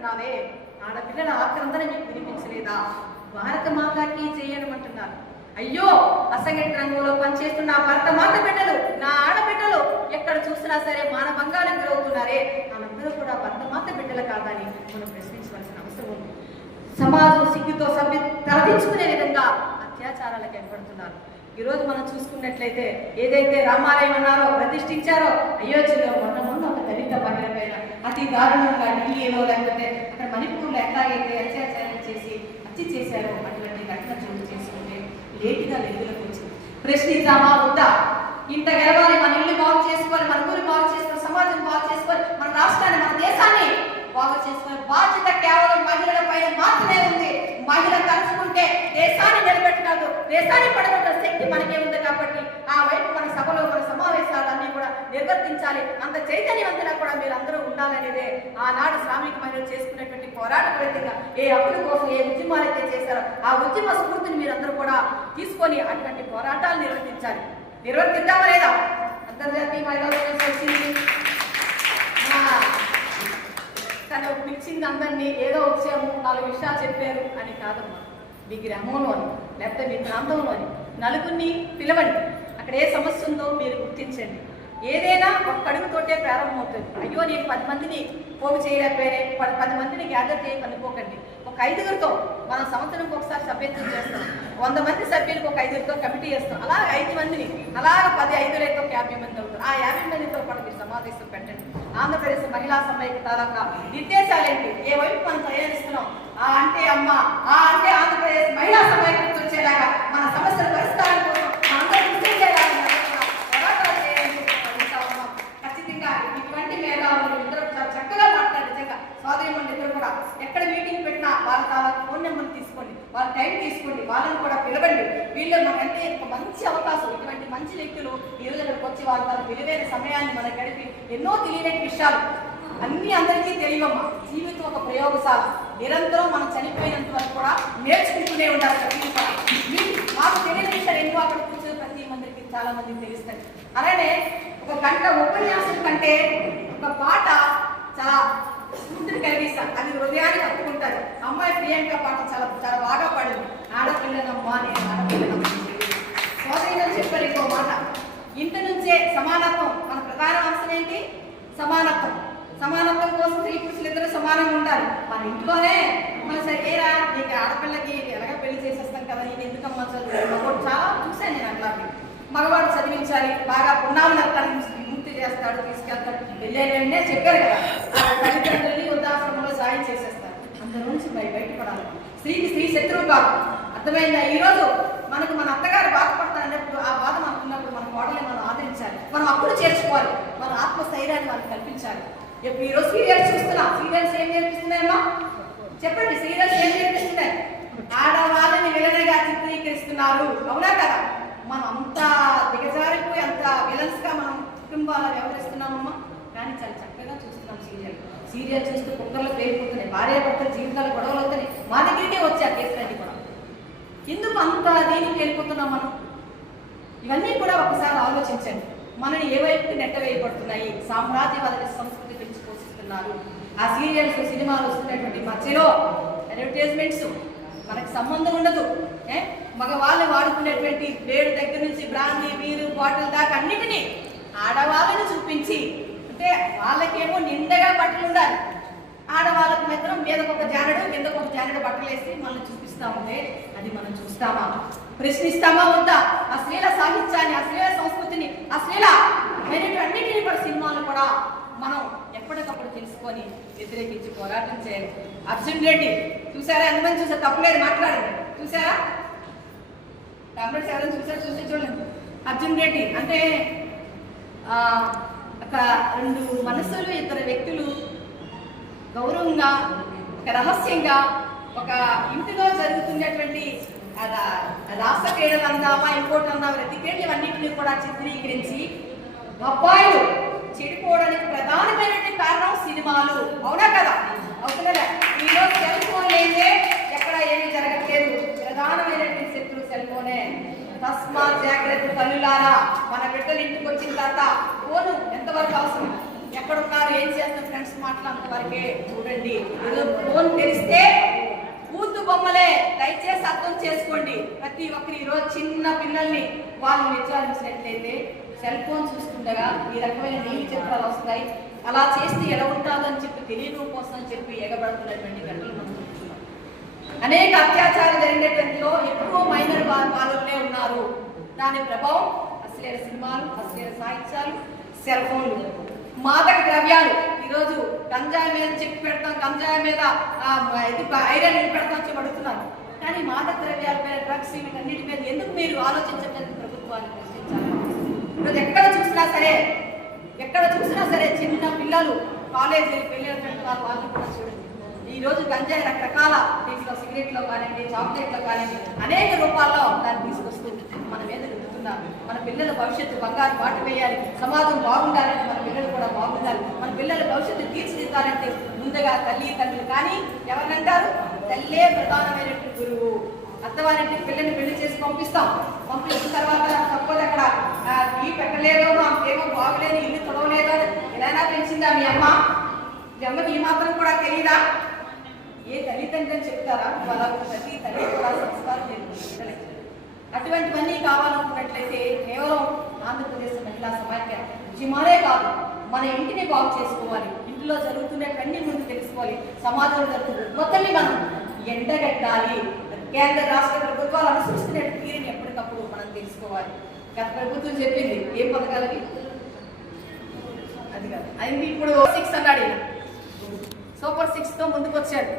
చేయమంటున్నావే, ఆడపిల్లల ఆక్రందన మీకు వినిపించలేదా? భారత మాతకి చేయమంటున్నారు. అయ్యో, అసంఘటిత రంగంలో పనిచేస్తున్న భర్త మాత బిడ్డలు, నా ఆడబిడ్డలు ఎక్కడ చూసినా సరే మానభంగాలకు గురవుతున్నారే, వాళ్ళందరూ కూడా భర్త మాత బిడ్డలు కాదని మనం ప్రశ్నించవలసిన అవసరం ఉంది. సమాజం సిగ్గుతో తలదించుకునే విధంగా అత్యాచారాలకు ఏర్పడుతున్నారు. ఈరోజు మనం చూసుకున్నట్లయితే ఏదైతే రామాలయం అన్నారో ప్రతిష్ఠించారో, అయోధ్యలో మొన్న ఒక దళిత మహిళ పైన అతి దారుణంగా ఢిల్లీలో లేకపోతే అక్కడ మణిపూర్లో ఎట్లాగైతే అత్యాచారం చేసి హత్య చేశారో అటువంటి ఘటన చోటు చేసుకుంటే లేటుగా వెలుగులోకి వచ్చింది. ప్రశ్నిద్దామా వద్దా? ఇంత గెలవాలి, మన ఇల్లు బాగు చేసుకోవాలి, మన ఊరు బాగు చేసుకోవాలి, సమాజం బాగు చేసుకోవాలి, మన రాష్ట్రాన్ని మన దేశాన్ని బాగు చేసుకునే బాధ్యత కేవలం మహిళల పైన మాత్రమే ఉంది. మహిళ తలుచుకుంటే దేశాన్ని నిలబెట్టగలదు, దేశాన్ని పడగొట్టే శక్తి మనకే ఉంది. కాబట్టి ఆ వైపు మన సభలో మన సమావేశాలు అన్ని కూడా నిర్వర్తించాలి. అంత చైతన్యవంతులా కూడా మీరు అందరూ ఉండాలనేదే ఆనాడు శ్రామిక మహిళలు చేసుకునేటువంటి పోరాట ఫలితంగా ఏ హక్కుల కోసం ఏ ఉద్యమాలు అయితే చేశారో ఆ ఉద్యమ స్ఫూర్తిని మీరందరూ కూడా తీసుకొని అటువంటి పోరాటాలు నిర్వర్తించాలి. నిర్వర్తిద్దామా లేదా? అంతర్జాతీయ మహిళా దినోత్సవం వచ్చింది, తను పిలిచింది అందరినీ, ఏదో వచ్చాము 4 విషయాలు చెప్పారు అని కాదమ్మా. మీ గ్రామంలోని లేకపోతే మీ ప్రాంతంలోని నలుగురిని పిలవండి. అక్కడ ఏ సమస్య ఉందో మీరు గుర్తించండి. ఏదైనా ఒక్క అడుగుతోటే ప్రారంభమవుతుంది. అయ్యో నేను 10 మందిని పోగు చేయలేకపోయినా 10 మందిని గ్యాదర్ చేయకనుకోకండి. ఒక 5గురితో మనం సంవత్సరంకి ఒకసారి సభ్యత్వం చేస్తాం. 100 మంది సభ్యులకు ఒక 5గురితో కమిటీ చేస్తాం. అలాగ 5 మందిని అలాగ 10 5 50 మంది అవుతారు. ఆ 50 మందితో పాటు మీరు సమావేశం పెట్టండి. ఆంధ్రప్రదేశ్ మహిళా సమైక్య తాలూకా నిర్దేశాలు ఏంటి, ఏ వైపు మనం తయారిస్తున్నాం, ఆ అంటే అమ్మ, ఆ అంటే ఆంధ్రప్రదేశ్ మహిళా సమైక్యత వచ్చేలాగా మన సమస్యల పరిష్కారం కోసం అందరూ కృషి చేయాలని పోరాటాలు చేయాలని ఖచ్చితంగా ఇటువంటి మేధావులు ఇద్దరు చాలా చక్కగా మాట్లాడారు. నిజంగా సోదరిమణులు ఇద్దరు కూడా ఎక్కడ మీటింగ్ పెట్టినా వాళ్ళ తాలూకా ఫోన్ నెంబర్లు తీసుకోండి, వాళ్ళ టైం తీసుకోండి, వాళ్ళని కూడా పిలవండి. వీళ్ళు మనకంటే ఒక మంచి అవకాశం. ఇటువంటి మంచి వ్యక్తులు ఈ రోజు ఇక్కడికి వచ్చి వాళ్ళ విలువైన సమయాన్ని మనకు గడిపి ఎన్నో తెలియని విషయాలు అన్ని అందరికీ తెలియవమ్మా. జీవితం ఒక ప్రయోగశాల. నిరంతరం మనం చనిపోయినంత వరకు కూడా నేర్చుకుంటూనే ఉండాలి. మాకు తెలియని విషయాలు ఎన్నో అక్కడ కూర్చొని ప్రతి మందికి చాలా మందికి తెలుస్తాయి. అలానే ఒక గంట ఉపన్యాసం కంటే ఒక పాట చాలా స్ఫూర్తిని కలిగిస్తాను. అది హృదయాన్ని హత్తుకుంటారు. అమ్మాయి ప్రియాంక పాట చాలా చాలా బాగా పాడింది. ఆడపిల్లనమ్మా నేను ఆడపిల్లనమ్మ. సోదరిగా చెప్పారు ఇంకో మాట, ఇంటి నుంచే సమానత్వం. మన ప్రధాన అంశం ఏంటి? సమానత్వం. సమానత్వం కోసం స్త్రీ పురుషులు ఇద్దరు సమానంగా ఉండాలి. మన ఇంట్లోనే మన సరేరా నీకు ఆడపిల్లకి ఎలాగ పెళ్లి చేసేస్తాం కదా, నేను ఎందుకమ్మా చదువు చాలా చూశాను నేను. అట్లాగే మగవాడు చదివించాలి, బాగా పున్నామని విముక్తి చేస్తాడు, తీసుకెళ్తాడు. వెళ్ళేనే చెప్పారు కదా, తల్లిదండ్రులని వృద్ధాశ్రమంలో సాయం చేసేస్తారు. అందరి నుంచి బయటపడాలి. స్త్రీకి స్త్రీ శత్రువు కాదు. అర్థమైందా? ఈరోజు మనకు మన అత్తగారు బాధపడతారన్నప్పుడు ఆ బాధ మనకు ఉన్నప్పుడు మన కోడల్ని మనం ఆదరించాలి, మనం అప్పుడు చేర్చుకోవాలి, మన ఆత్మస్థైర్యాన్ని వాళ్ళకి కల్పించాలి. ఈరోజు సీరియల్స్ చూస్తున్నా, సీరియల్స్ ఏం నేర్పిస్తున్నాయమ్మా చెప్పండి? సీరియల్స్ ఏం నేర్పిస్తున్నాయి? ఆడవాళ్ళని విలనగా చిత్రీకరిస్తున్నారు. అవునా కదా? మనం అంతా దిగజారిపోయి అంత విలన్స్ గా మనం కుటుంబాలను వ్యవహరిస్తున్నామమ్మా. కానీ చాలా చక్కగా చూస్తున్నాం సీరియల్ చూస్తూ కుక్కర్లు పేరుకుతున్నాయి, భార్య భర్తల జీవితాలు గొడవలు అవుతున్నాయి. మా దగ్గరికే వచ్చి ఆ కేసులన్నీ కూడా. ఎందుకు అంత దీనికి వెళ్ళిపోతున్నాం మనం? ఇవన్నీ కూడా ఒకసారి ఆలోచించండి. మనని ఏ వైపు నెట్ట వేయబడుతున్నాయి? సామ్రాజ్యవాద సంస్కృతి పెంచి పోషిస్తున్నారు. ఆ సీరియల్స్ సినిమాలు వస్తున్నటువంటి మధ్యలో అడ్వర్టైజ్మెంట్స్ మనకు సంబంధం ఉండదు. మగవాళ్ళు వాడుకునేటువంటి బ్లేడ్ దగ్గర నుంచి బ్రాందీ బీరు బాటిల్ దాకా అన్నిటినీ ఆడవాళ్ళని చూపించి, అంటే వాళ్ళకేమో నిండగా బట్టలు ఉండాలి, ఆడవాళ్ళకు మాత్రం మీదకు ఒక జానడు కిందకు ఒక జానడు బట్టలు వేసి మనల్ని చూపిస్తా ఉంటే అది మనం చూస్తామా? ప్రశ్నిస్తామా వద్దా? ఆ స్త్రీల సాహిత్యాన్ని, ఆ స్త్రీల సంస్కృతిని, ఆ స్త్రీల అన్నిటిని కూడా సినిమాలు కూడా మనం ఎప్పటికప్పుడు తెలుసుకొని వ్యతిరేకించి పోరాటం చేయాలి. అర్జున్ రెడ్డి చూసారా? ఎంతమంది చూసారు? తప్పలేదు మాట్లాడండి. చూసారా? కాంగ్రెస్ ఎవరైనా చూసి చూడండి. అర్జున్ రెడ్డి అంటే ఒక 2 మనసులు, 2 వ్యక్తులు గౌరవంగా, ఒక రహస్యంగా, ఒక ఇంటిలో జరుగుతున్నటువంటి రాష్ట్ర క్రీడలు అందామా ఇంకోటి అందామా ప్రతి క్రీడలు అన్నింటినీ కూడా చిత్రీకరించి అబ్బాయిలు చెడిపోవడానికి ప్రధానమైనటువంటి కారణం సినిమాలు. అవునా కదా? అవుతుందా? ఈరోజు సెల్ ఫోన్ లేదే ఎక్కడ ఏమీ జరగట్లేదు. ప్రధానమైనటువంటి శత్రువు సెల్ ఫోనే. తస్మాత్ జాగ్రత్త తల్లులారా. మన బిడ్డలు ఇంటికి వచ్చిన తర్వాత ఫోను ఎంతవరకు అవసరం? ఎక్కడున్నారు, ఏం చేస్తున్న ఫ్రెండ్స్ మాట్లాడినంత వరకే చూడండి. ఫోన్ తెరిస్తే కూతు బొమ్మలే. దయచేసి అర్థం చేసుకోండి. ప్రతి ఒక్కరు ఈరోజు చిన్న పిల్లల్ని వాళ్ళు విచారించినట్లయితే సెల్ ఫోన్ చూస్తుండగా ఈ రకమైన నీలి చిత్రాలు వస్తాయి. అలా చేస్తే ఎలా ఉంటుందని చెప్పి తెలియడం కోసం చెప్పి ఎగబడుతున్నటువంటి గంటలు మనం చూస్తున్నాం. అనేక అత్యాచారాలు జరిగినట్లో ఎక్కువ మైనర్ బాలులే ఉన్నారు. దాని ప్రభావం అశ్లీల సినిమాలు, అశ్లీల సాహిత్యాలు, సెల్ ఫోన్లు, మాదక ద్రవ్యాలు. ఈరోజు గంజాయి మీద చెప్పి పెడతాం, గంజాయి మీద ఐరన్ పెడతాం చెప్పడుతున్నారు. కానీ మాదక ద్రవ్యాల మీద, డ్రగ్స్, వీటన్నిటి మీద ఎందుకు మీరు ఆలోచించట్లేదు? ప్రభుత్వాన్ని ప్రశ్నించాలి. ఈరోజు ఎక్కడ చూసినా సరే చిన్న పిల్లలు కాలేజీలకు వెళ్ళినటువంటి వాళ్ళు కూడా చూడండి. ఈరోజు గంజాయి రకరకాల దీంట్లో సిగరెట్లో కానివ్వండి, చాక్లెట్లో కానివ్వండి, అనేక రూపాల్లో దాన్ని తీసుకొస్తూ మన మీద రుద్దుతున్నారు. మన పిల్లల భవిష్యత్తు బంగారు బాట వేయాలి, సమాజం బాగుండాలంటే మన పిల్లలు కూడా బాగుండాలి. మన పిల్లల భవిష్యత్తు తీర్చిదిద్దాలంటే ముందుగా తల్లి తండ్రులు. కానీ ఎవరినంటారు? తల్లే ప్రధానమైనటువంటి గురువు. అత్తవారింటికి పిల్లల్ని పెళ్లి చేసి పంపించిన తర్వాత సపోజ్ అక్కడ ఈ పెట్టలేదో, మాకేమో బాగులేదు, ఇల్లు తొడవలేదో, ఎలా పెంచిందా మీ అమ్మ? మీ అమ్మకి ఈ మాత్రం కూడా తెలియదా? ఏ తల్లిదండ్రులు అని చెప్తారా? వాళ్ళ ప్రతి తల్లి కూడా సంస్కారం నేర్చుకుంటారు. అటువంటివన్నీ కావాలనుకున్నట్లయితే కేవలం ఆంధ్రప్రదేశ్ మహిళా సమాఖ్య ఉద్యమాలే కాదు, మన ఇంటిని బాగు చేసుకోవాలి. ఇంట్లో జరుగుతున్నవన్నీ ముందు తెలుసుకోవాలి. సమాజంలో జరుగుతుంది మొత్తాన్ని మనం ఎండగట్టాలి. కేంద్ర రాష్ట్ర ప్రభుత్వాలు అనుసరిస్తున్న తీరుని ఎప్పటికప్పుడు మనం తెలుసుకోవాలి. గత ప్రభుత్వం చెప్పింది ఏం పథకాలకి అది కాదు అయింది. ఇప్పుడు 6 అన్నాడు, సూపర్ 6తో ముందుకు వచ్చాడు.